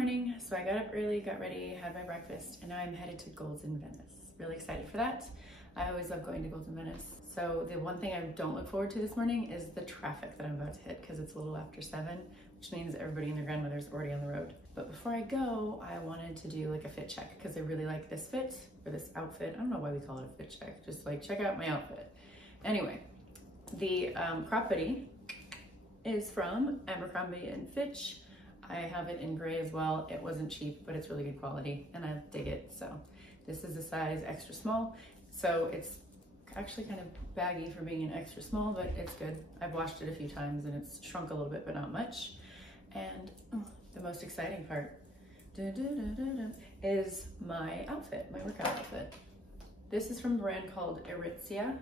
morning. So I got up early, got ready, had my breakfast, and now I'm headed to Golden Venice. Really excited for that. I always love going to Golden Venice. So the one thing I don't look forward to this morning is the traffic that I'm about to hit, because it's a little after 7, which means everybody and their grandmother's already on the road. But before I go, I wanted to do like a fit check, because I really like this fit, or this outfit. I don't know why we call it a fit check, just like check out my outfit. Anyway, the crop hoodie is from Abercrombie and Fitch. I have it in gray as well. It wasn't cheap, but it's really good quality and I dig it. So this is a size extra small. So it's actually kind of baggy for being an extra small, but it's good. I've washed it a few times and it's shrunk a little bit, but not much. And the most exciting part is my outfit, my workout outfit. This is from a brand called Aritzia.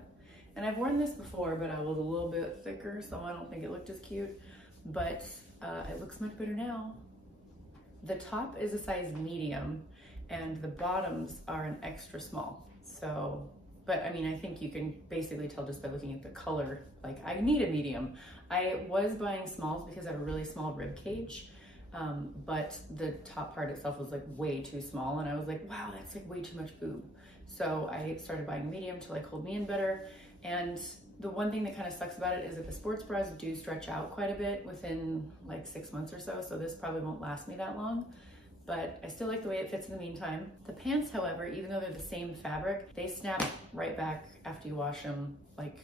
And I've worn this before, but I was a little bit thicker, so I don't think it looked as cute. But it looks much better now. The top is a size medium and the bottoms are an extra small. So, but I mean, I think you can basically tell just by looking at the color, like I need a medium. I was buying smalls because I have a really small rib cage, but the top part itself was like way too small. And I was like, wow, that's like way too much boob. So I started buying medium to like hold me in better. And the one thing that kind of sucks about it is that the sports bras do stretch out quite a bit within like 6 months or so. So this probably won't last me that long, but I still like the way it fits in the meantime. The pants, however, even though they're the same fabric, they snap right back after you wash them. Like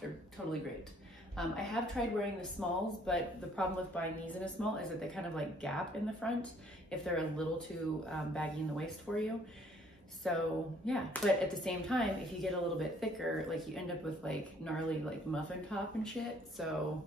they're totally great. I have tried wearing the smalls, but the problem with buying these in a small is that they kind of like gap in the front if they're a little too baggy in the waist for you. So yeah, but at the same time, if you get a little bit thicker, like you end up with like gnarly like muffin top and shit. So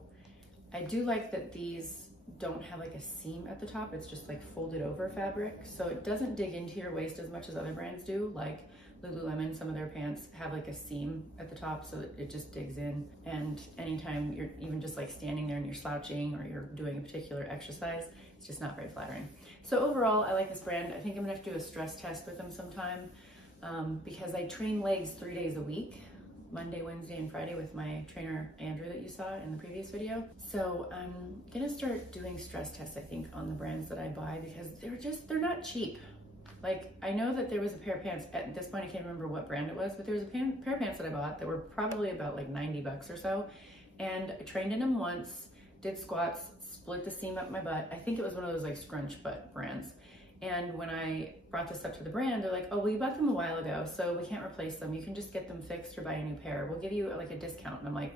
I do like that these don't have like a seam at the top. It's just like folded over fabric. So it doesn't dig into your waist as much as other brands do. Like Lululemon, some of their pants have like a seam at the top so that it just digs in. And anytime you're even just like standing there and you're slouching or you're doing a particular exercise, it's just not very flattering. So overall, I like this brand. I think I'm gonna have to do a stress test with them sometime because I train legs 3 days a week, Monday, Wednesday, and Friday with my trainer, Andrew, that you saw in the previous video. So I'm gonna start doing stress tests, I think, on the brands that I buy because they're not cheap. Like, I know that there was a pair of pants, at this point I can't remember what brand it was, but there was a pair of pants that I bought that were probably about like 90 bucks or so. And I trained in them once, did squats, split the seam up my butt. I think it was one of those like scrunch butt brands. And when I brought this up to the brand, they're like, oh, well, you bought them a while ago, so we can't replace them. You can just get them fixed or buy a new pair. We'll give you like a discount. And I'm like,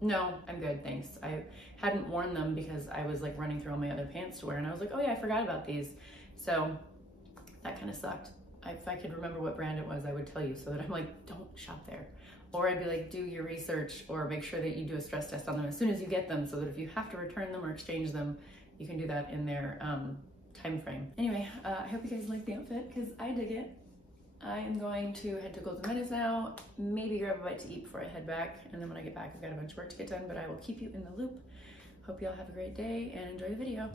no, I'm good, thanks. I hadn't worn them because I was like running through all my other pants to wear. And I was like, oh yeah, I forgot about these. So that kind of sucked. If I could remember what brand it was, I would tell you so that I'm like, don't shop there. Or I'd be like, do your research or make sure that you do a stress test on them as soon as you get them so that if you have to return them or exchange them, you can do that in their time frame. Anyway, I hope you guys like the outfit because I dig it. I am going to head to Golden Venice now, maybe grab a bite to eat before I head back. And then when I get back, I've got a bunch of work to get done, but I will keep you in the loop. Hope y'all have a great day and enjoy the video.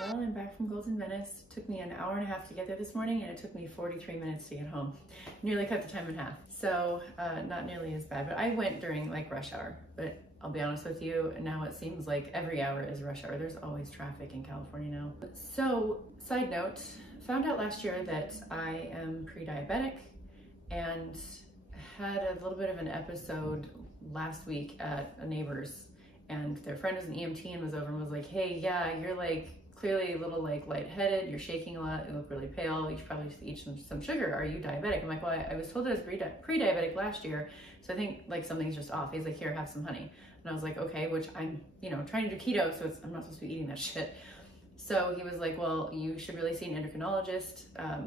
Well, I'm back from Golden Venice. It took me an hour and a half to get there this morning and it took me 43 minutes to get home. Nearly cut the time in half. So not nearly as bad, but I went during like rush hour. But I'll be honest with you, now it seems like every hour is rush hour. There's always traffic in California now. So side note, found out last year that I am pre-diabetic and had a little bit of an episode last week at a neighbor's, and their friend was an EMT and was over and was like, hey, yeah, you're like clearly a little like lightheaded, you're shaking a lot, you look really pale, you should probably just eat some sugar. Are you diabetic? I'm like, well, I was told that I was pre-diabetic last year, so I think like something's just off. He's like, here, have some honey. And I was like, okay, which I'm, you know, trying to do keto, so I'm not supposed to be eating that shit. So he was like, well, you should really see an endocrinologist.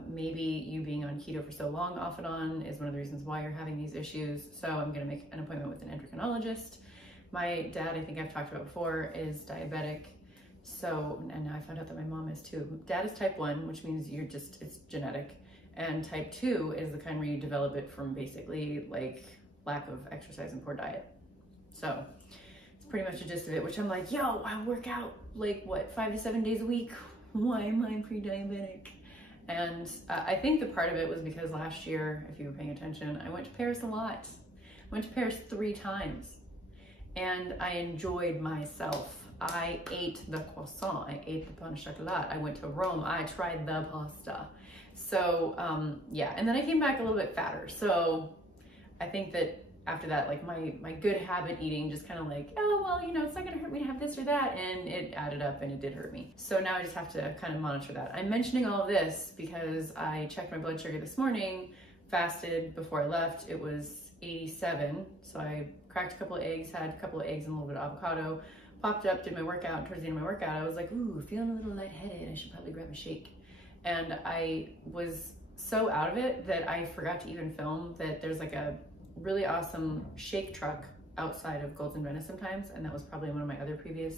Maybe you being on keto for so long off and on is one of the reasons why you're having these issues. So I'm gonna make an appointment with an endocrinologist. My dad, I think I've talked about before, is diabetic. So, and now I found out that my mom is too. Dad is type 1, which means it's genetic. And type 2 is the kind where you develop it from basically like lack of exercise and poor diet. So it's pretty much the gist of it, which I'm like, yo, I work out like what, 5 to 7 days a week. Why am I pre-diabetic? And I think the part of it was because last year, if you were paying attention, I went to Paris a lot. I went to Paris 3 times and I enjoyed myself. I ate the croissant, I ate the pain au chocolat, I went to Rome, I tried the pasta. So yeah, and then I came back a little bit fatter. So I think that after that, like my good habit eating just kind of like, oh, well, you know, it's not gonna hurt me to have this or that. And it added up and it did hurt me. So now I just have to kind of monitor that. I'm mentioning all of this because I checked my blood sugar this morning, fasted before I left. It was 87. So I cracked a couple of eggs, had a couple of eggs and a little bit of avocado, popped up, did my workout. Towards the end of my workout, I was like, ooh, feeling a little lightheaded. I should probably grab a shake. And I was so out of it that I forgot to even film that there's like a really awesome shake truck outside of Gold's in Venice sometimes. And that was probably one of my other previous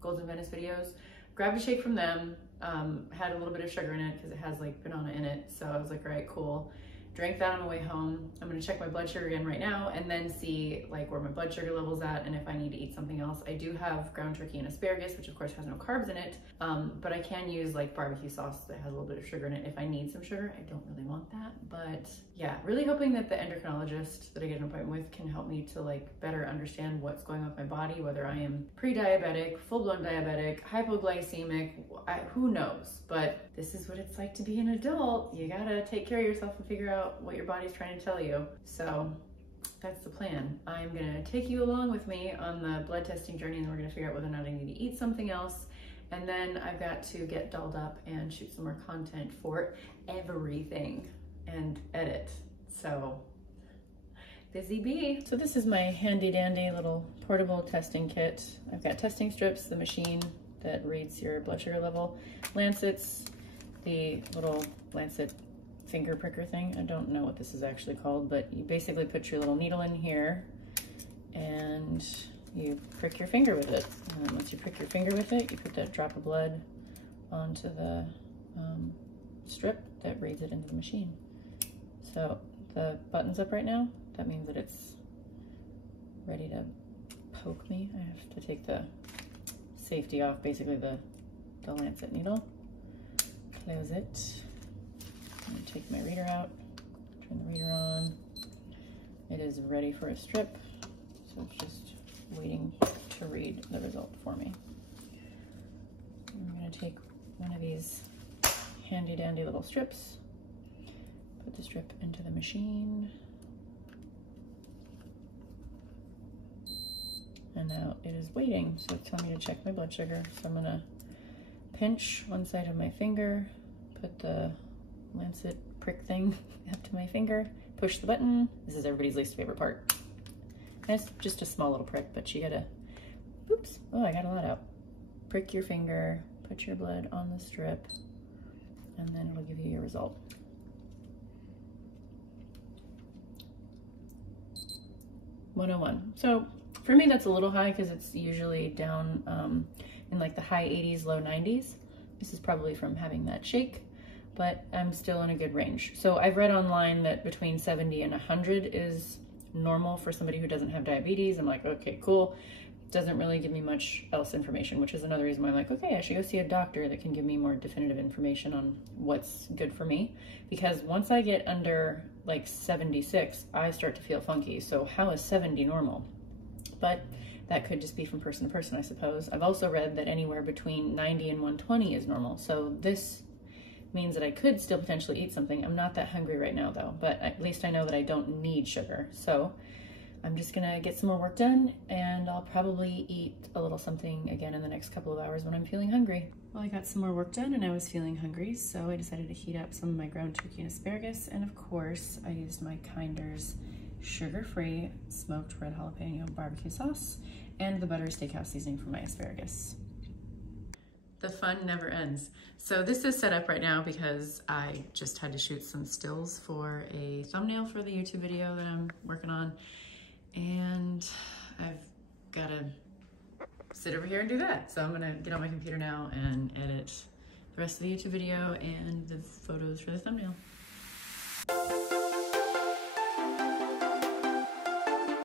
Gold's in Venice videos. Grabbed a shake from them, had a little bit of sugar in it because it has like banana in it. So I was like, all right, cool. Drank that on the way home. I'm gonna check my blood sugar again right now and then see like where my blood sugar level's at and if I need to eat something else. I do have ground turkey and asparagus, which of course has no carbs in it, but I can use like barbecue sauce that has a little bit of sugar in it if I need some sugar. I don't really want that, but yeah, really hoping that the endocrinologist that I get an appointment with can help me to like better understand what's going on with my body, whether I am pre-diabetic, full-blown diabetic, hypoglycemic, who knows? But this is what it's like to be an adult. You gotta take care of yourself and figure out what your body's trying to tell you. So that's the plan. I'm gonna take you along with me on the blood testing journey and we're gonna figure out whether or not I need to eat something else. And then I've got to get dolled up and shoot some more content for everything and edit. So busy bee. So this is my handy dandy little portable testing kit. I've got testing strips, the machine that reads your blood sugar level, lancets, the little lancet finger pricker thing. I don't know what this is actually called, but you basically put your little needle in here and you prick your finger with it. And then once you prick your finger with it, you put that drop of blood onto the strip that reads it into the machine. So the button's up right now. That means that it's ready to poke me. I have to take the safety off, basically the lancet needle. Close it. I'm gonna take my reader out, turn the reader on. It is ready for a strip, so it's just waiting to read the result for me. I'm gonna take one of these handy dandy little strips, put the strip into the machine, and now it is waiting. So it's telling me to check my blood sugar. So I'm gonna pinch one side of my finger, put the lancet prick thing up to my finger, push the button. This is everybody's least favorite part. And it's just a small little prick, but you gotta, oops, oh, I got a lot out. Prick your finger, put your blood on the strip, and then it'll give you your result. $101. So for me, that's a little high because it's usually down in like the high 80s, low 90s. This is probably from having that shake, but I'm still in a good range. So I've read online that between 70 and 100 is normal for somebody who doesn't have diabetes. I'm like, okay, cool. Doesn't really give me much else information, which is another reason why I'm like, okay, I should go see a doctor that can give me more definitive information on what's good for me. Because once I get under like 76, I start to feel funky. So how is 70 normal? But that could just be from person to person, I suppose. I've also read that anywhere between 90 and 120 is normal. So this means that I could still potentially eat something. I'm not that hungry right now though, but at least I know that I don't need sugar. So I'm just gonna get some more work done and I'll probably eat a little something again in the next couple of hours when I'm feeling hungry. Well, I got some more work done and I was feeling hungry, so I decided to heat up some of my ground turkey and asparagus. And of course, I used my Kinder's sugar-free smoked red jalapeno barbecue sauce and the buttery steakhouse seasoning for my asparagus. The fun never ends. So this is set up right now because I just had to shoot some stills for a thumbnail for the YouTube video that I'm working on. And I've got to sit over here and do that. So I'm gonna get on my computer now and edit the rest of the YouTube video and the photos for the thumbnail.